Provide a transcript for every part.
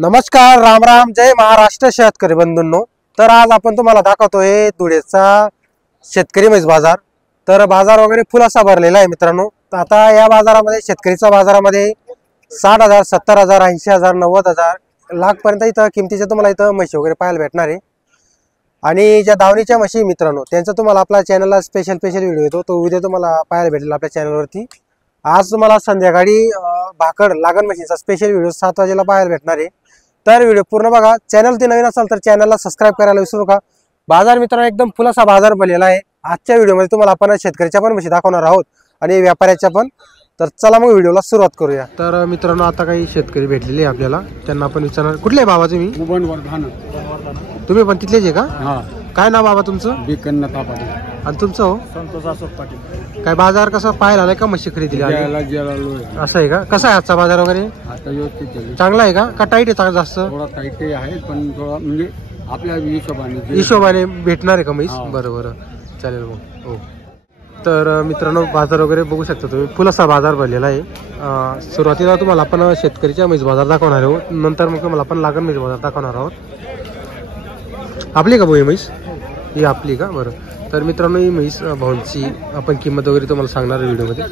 नमस्कार, राम राम, जय महाराष्ट्र शेतकरी बंधूंनो। तर आज आपण तुम्हाला दाखवतोय धुळेचा शेतकरी म्हैस बाजार। तर बाजार वगैरे फुल असा भरलेला आहे मित्रांनो। तर आता या बाजारामध्ये शेतकरीच्या बाजारामध्ये 60,000, 70,000, 80,000, 90,000 लाख पर्यंत इथं किमतीचे तुम्हाला इथं म्हशी वगैरे पाहायला भेटणार आहे। आणि ज्या दावणीच्या म्हशी मित्रांनो त्यांचा तुम्हाला आपल्या चॅनलला स्पेशल व्हिडिओ येतो, तो व्हिडिओ तुम्हाला पाहायला भेटेल आपल्या चॅनलवरती। आज तुम्हाला संध्याकाळी भाकड लागण म्हशीचा स्पेशल व्हिडिओ 7 वाजेला पाहायला भेटणार आहे। तर व्हिडिओ पूर्ण बघा। चॅनल ते नवीन असेल तर चॅनलला सबस्क्राइब करायला विसरू नका। बाजार मित्रांनो एकदम फुलासा बाजार भरलेला आहे। आजच्या व्हिडिओमध्ये तुम्हाला आपण शेतकऱ्याच्या पण म्हशी दाखवणार आहोत आणि व्यापाऱ्याच्या पण। तर चला मग व्हिडिओला सुरुवात करूया। तर मित्रांनो आता काही शेतकरी भेटलेले आपल्याला, त्यांना आपण विचारणार। कुठले बाबा तुम्ही? तुम्ही पण तिथलेच आहे का? हां। काय नाव बाबा तुमचं? बिकन्ना पाटील। आणि तुमचं हो? संतोष अशोक पाटील। काय बाजार कसा पाहायला आलाय का म्हशी खरेदीला आलाय? असं आहे का? कसा आहे आजचा बाजार वगैरे? आता व्यवस्थित आहे। चांगला आहे का टाईट आहे? चांगला जास्त थोडा टाईट आहे पण थोडा म्हणजे आपल्या हिशोबाने भेटणार आहे का म्हैस? बरं चालेल मग। हो तर मित्रांनो बाजार वगैरे बघू शकता तुम्ही, फुलासा बाजार भरलेला आहे। सुरुवातीला तुम्हाला आपण शेतकरीच्या म्हैस बाजार दाखवणार आहोत, नंतर मग तुम्हाला आपण लागण म्हैस बाजार दाखवणार आहोत। आपली का भाऊ ही म्हैस? ही आपली का? बरं। तर मित्रांनो ही म्हैस भाऊंची आपण किंमत वगैरे तुम्हाला सांगणार आहे व्हिडिओमध्ये।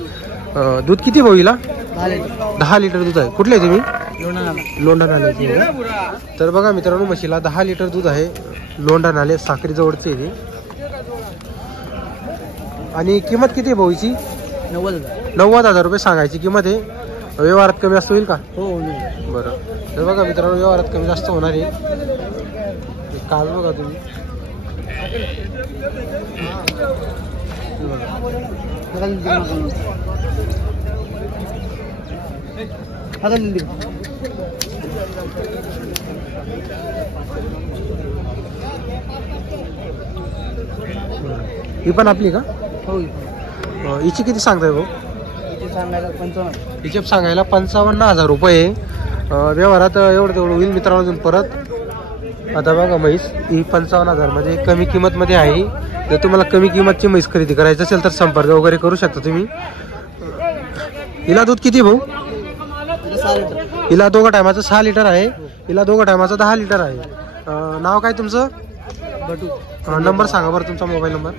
दूध किती भाऊ हिला? 10 लिटर दूध आहे। कुठले तुम्ही? लोंढा नाले। तर बघा मित्रांनो म्हशीला 10 लिटर दूध आहे। लोंढा नाले साखरी जवळची आहे। आणि किंमत किती आहे भाऊची? 90,000 रुपये सांगायची किंमत आहे। व्यवहारात कमी जास्त होईल का? हो बरं। तर बघा मित्रांनो व्यवहारात कमी जास्त होणार आहे। काल बघा तुम्ही ही पण आपली का? हो। हिची किती सांगताय भाऊ? हिचे सांगायला 55,000 रुपये। व्यवहारात एवढं तेवढं होईल मित्रांनो अजून परत। आता बघा म्हैस ही 55,000 मध्ये कमी किंमत मध्ये आहे। जर तुम्हाला कमी किंमतची म्हैस खरेदी करायची असेल तर संपर्क वगैरे करू शकता तुम्ही। हिला दूध किती भाऊ? हिला दोघं टायमाचं 6 लिटर आहे। हिला दोघं टायमाचं 10 लिटर आहे। नाव काय तुमचं? नंबर सांगा बरं तुमचा मोबाईल नंबर।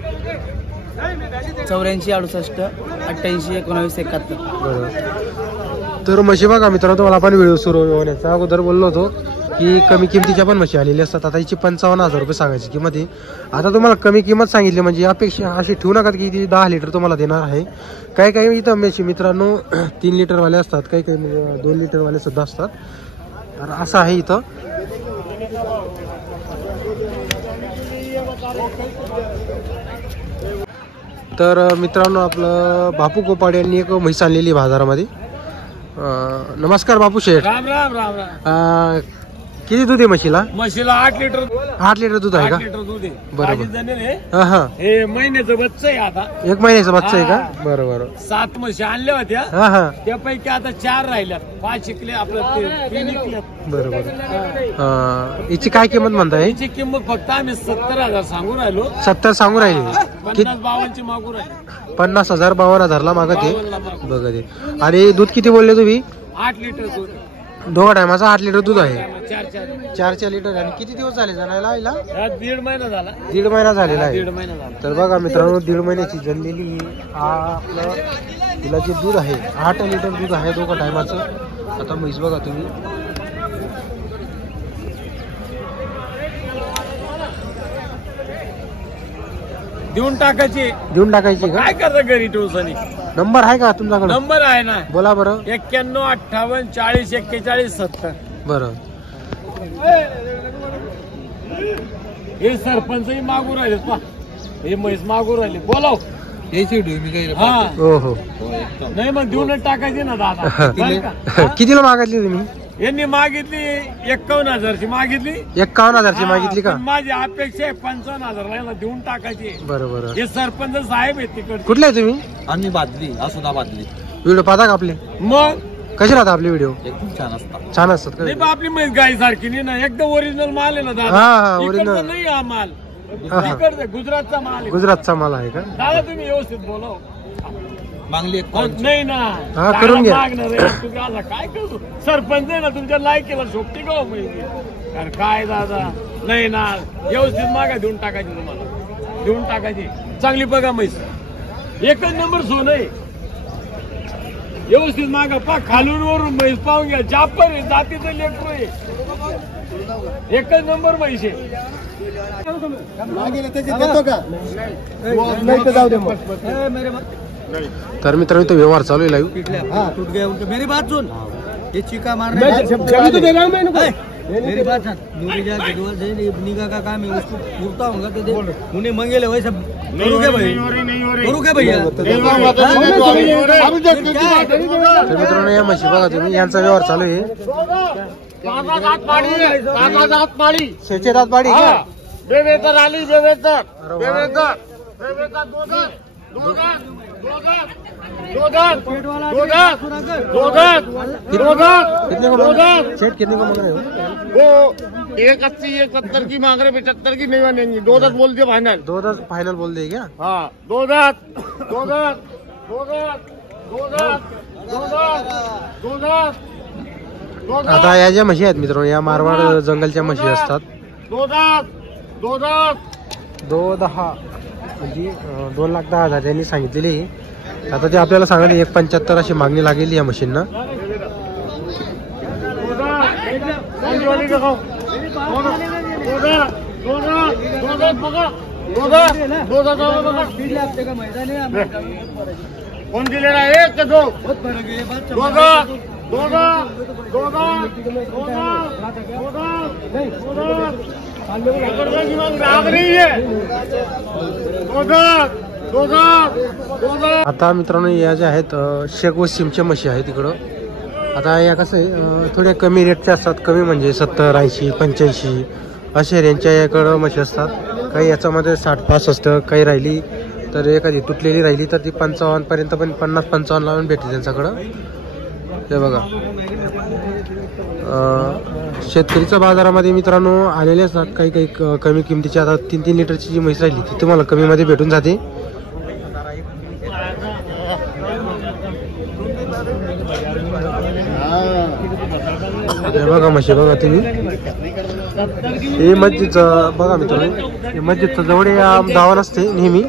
84 68 88 19 71। बरोबर। तर म्हशी बघा मित्रांनो तुम्हाला आपण व्हिडिओ सुरू होण्याच्या अगोदर बोललो होतो की कमी किमतीच्या पण म्हशी आलेल्या असतात। आता हिची 55,000 रुपये सांगायची किंमत आहे। आता तुम्हाला कमी किंमत सांगितली म्हणजे अपेक्षा अशी ठेवू नका की ती 10 लिटर तुम्हाला देणार आहे। काही इथं म्हशी मित्रांनो 3 लिटरवाले असतात, काही 2 लिटरवाले सुद्धा असतात। तर असं आहे इथं। तर मित्रांनो आपलं बापू कोपाड यांनी एक म्हैस आणलेली बाजारामध्ये। नमस्कार बापू शेठ। राम राम राम राम। किती दूध आहे म्हशीला? म्हशीला 8 लिटर। 8 लिटर दूध आहे का? 8 लिटर दूध आहे। बरोबर। हा हे महिन्याचं बच्च आहे आता। 1 महिन्याचा बच्चा आहे का? बरोबर। 7 म्हशी आणल्या होत्या, त्यापैकी आता 4 राहिल्यात। 5 शिकले आपलं। बरोबर। हिची काय किंमत म्हणताय? हिची किंमत फक्त आम्ही 70,000 सांगू राहिलो। 70 सांगू राहिले? 50-52 मागू राहिले। 50,000 52,000 मागत आहे बघा ते। आणि दूध किती बोलले तुम्ही? 8 लिटर दूध। दोघं टायमाचं 8 लिटर दूध आहे। 4 लिटर। आणि किती दिवस झाले जाणायला हिला? 1.5 महिना झाला। 1.5 महिना झालेला आहे। 1.5 महिना झाला। तर बघा मित्रांनो 1.5 महिन्याची जनलेली आपलं हिला जे दूध आहे 8 लिटर दूध आहे दोघं टायमाचं। आता म्हैस बघा तुम्ही। देऊन टाकायची का? काय करता घरी टोसनी? नंबर आहे का तुमच्याकडे? नंबर आहे ना, बोला बरं। 91 58 40 41 70। बरं। हे सरपंचही मागू राहिले पा, हे म्हैस मागू राहिले। बोलाव हो नाही मग देऊनच टाकायची ना दादा। कितीला मागितली तुम्ही? यांनी मागितली 51,000ची मागितली। 51,000ची मागितली का? माझी अपेक्षा आहे 55,000 देऊन टाकायची। बरोबर। हे सरपंच साहेब आहेत तिकडे। कुठले आहे तुम्ही? आम्ही बादली असुदा बादली। व्हिडिओ पाहता का आपले? मग कसे राहतात आपले व्हिडिओ? एकदम छान असतात का? नाही आपली म्हैस गाय सारखी नाही ना, एकदम ओरिजिनल माल आहे ना दादा। हा ओरिजिनल नाही हा माल गुजरातचा माल आहे। गुजरातचा माल आहे का? दादा तुम्ही व्यवस्थित बोलाव। मागली नाही ना हा, करून घ्या. मागणार आहे. तुम्ही आता काय करू सरपंच आहे ना तुमच्या लायकीला शोभते का हो माहिती कारण काय दादा नाही ना व्यवस्थित मागा देऊन टाकायची तुम्हाला देऊन टाकायची चांगली बघा म्हैस एकच नंबर सोन आहे व्यवस्थित मागा पा खालून वरून म्हैस पाहून घ्या जापर आहे जातीचं लेकरू आहे एकच नंबर म्हैस आहे तर मित्रांनो तो व्यवहार चालू आहे लाईव्ह. टूट गया उनका मेरी बात सुन ये चीका मारने मेरी बात सुन दूरी जाके दुआ से निगाह का काम है उसको पूरता होगा तो दे उन्हें मंगेले वैसे करू के भाई करू के भैया तर मित्रांनो या म्हशी बघा तुम्ही यांचा व्यवहार चालू आहे. शेचे दात पाडी का बेवेतर आली बेवेतर अरे वा. बेवेतर बेवेतर कितने को मांग रहे हो? शेठ कितने को मांग रहे हो? वो 180 170 की मांग रहे 75 की नहीं मानेंगी 2 10 बोल दिए फाइनल 2 फाइनल बोल दे क्या? हाँ 2 10 2 10 2 10 2 10 2 10 2 10 आता या ज्या म्हशी आहेत मित्रांनो या मारवाड जंगलच्या म्हशी असतात. 2 10 2 10 210 म्हणजे 2,10,000 त्यांनी सांगितलेली. आता ते आपल्याला सांगत 1,75 अशी मागणी लागेल या मशीनना. कौन सी ले रहा है 1 2 आता मित्रांनो या ज्या आहेत शेख वसीमच्या म्हशी आहेत इकडं. आता या कसं आहे थोड्या कमी रेटच्या असतात. कमी म्हणजे 70 80 85 असे रेंजच्या याकडं म्हशी असतात. काही याच्यामध्ये 60 असतं. काही राहिली तर एखादी तुटलेली राहिली तर ती 55 पर्यंत पण 50-55 लावून भेटते त्यांच्याकडं. हे बघा शेतकरीच्या बाजारामध्ये मित्रांनो आलेले असतात काही काही कमी किमतीची. आता 3-3 लिटरची जी म्हैस राहिली ती तुम्हाला कमीमध्ये भेटून जाते. हे बघा म्हशी बघा तुम्ही. हे मस्जिदचं बघा मित्रांनो हे मस्जिदचं जवळ दावा नसते नेहमी.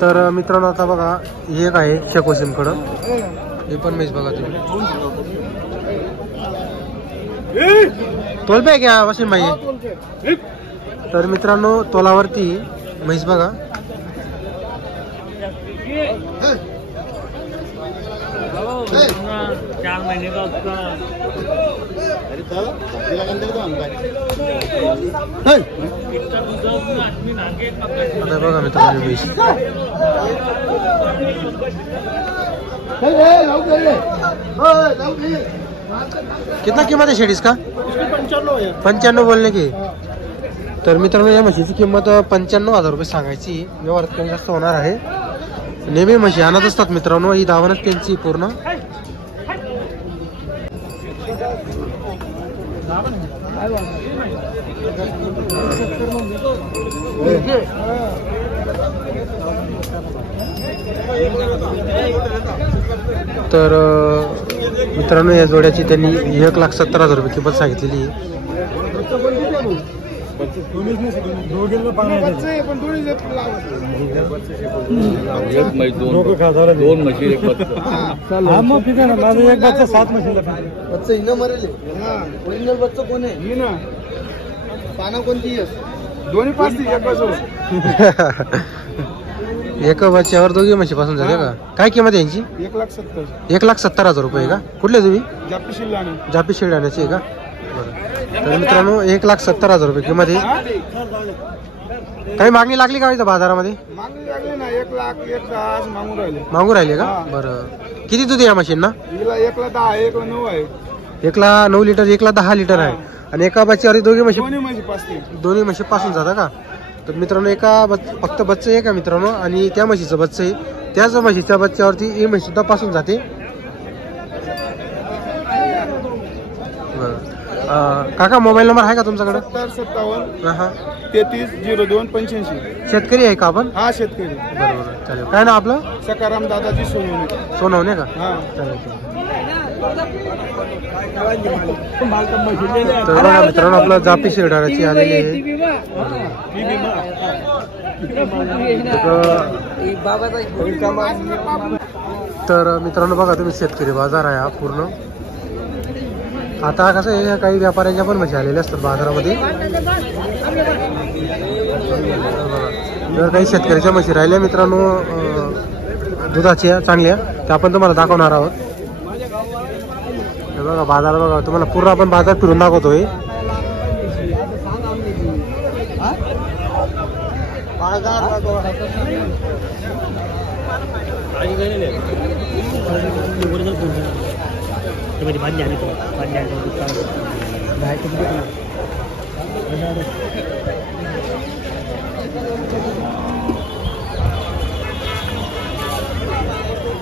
तर मित्रांनो आता बघा हे एक आहे शेख वसीमकडं. हे पण म्हैस बघा तुम्ही. तोल पे क्या वसीम भाई. तर मित्रांनो तोलावरती म्हैस बघा. आता बघा मित्रांनो म्हैस कितना किंमत है शेड इसका? 95 बोलने की. तर मित्रांनो या म्हशीची किंमत 95,000 रुपये सांगायची. व्यवहार कमी जास्त होणार आहे. नेहमी म्हशी आणत असतात मित्रांनो. ही दावणच त्यांची पूर्ण. तर मित्रांनो या जोड्याची त्यांनी 1,70,000 रुपये किंमत सांगितलेली आहे. दोन म्हशी एक माझं एक बच्चा 7 म्हशीला बच्चा हिनं मरेल. ओरिजिनल बच्चा कोण आहे ना पाना कोणती दोन्ही पाच एका बच्च्यावर दोघी म्हशी पासून झाले का? काय किंमत आहे यांची? 1,70,000 रुपये का? कुठले तुम्ही? जापी शिल्डाण्याची आहे का? तर मित्रांनो 1,70,000 रुपये किंमत आहे. काही मागणी लागली का इथं बाजारामध्ये? मागू राहिले का? बरं किती दूध आहे या मशीनना? 1,10 1,9 आहे. 1,09 लिटर 1,10 लिटर आहे. आणि एका बच्च्यावर दोघी दोन्ही म्हशी पासून जातात का? तर मित्रांनो फक्त बच्चा आहे का मित्रांनो आणि त्या म्हशीचं बच्चं आहे. त्याच म्हशीच्या बच्च्यावरती ही म्हशी सुद्धा पासून जाते. बरं. काका मोबाईल नंबर आहे का तुमच्याकडे? 57 हा. 33 02 85. शेतकरी आहे का आपण? हा शेतकरी. बरोबर चालेल. काय ना आपलं? सकाराम दादाजी सोनवणे. सोनवणे का? हा चालेल. तर बघा मित्रांनो आपलं जापी शेडाची आलेली आहे. तर मित्रांनो बघा तुम्ही शेतकरी बाजार आहे हा पूर्ण. आता कसं आहे काही व्यापाऱ्यांच्या पण म्हशी आलेल्या असतात बाजारामध्ये. जर काही शेतकऱ्याच्या म्हशी राहिल्या मित्रांनो दुधाच्या चांगल्या त्या आपण तुम्हाला दाखवणार आहोत. हे बघा बाजार बघा तुम्हाला पूर्ण आपण बाजार फिरून दाखवतोय.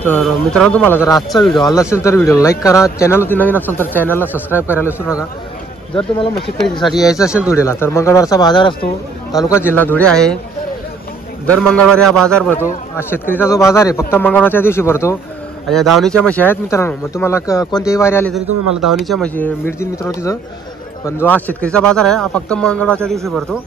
तर मित्रांनो तुम्हाला जर आजचा व्हिडिओ आला असेल तर व्हिडिओ लाईक करा. चॅनलवरती नवीन असेल तर चॅनलला सबस्क्राईब करायला विसरू नका. जर तुम्हाला म्हशी खरेदीसाठी यायचं असेल धुळेला तर मंगळवारचा बाजार असतो. तालुका जिल्हा धुळे आहे. दर मंगळवारी हा बाजार भरतो. आज शेतकरीचा जो बाजार आहे फक्त मंगळवारच्या दिवशी भरतो. आणि या दावणीच्या म्हशी आहेत मित्रांनो. मग तुम्हाला कोणत्याही वारी आली तरी तुम्ही मला दावणीच्या म्हशी मिळतील मित्रांनो तिथं. पण जो आज शेतकरीचा बाजार आहे हा फक्त मंगळवारच्या दिवशी भरतो.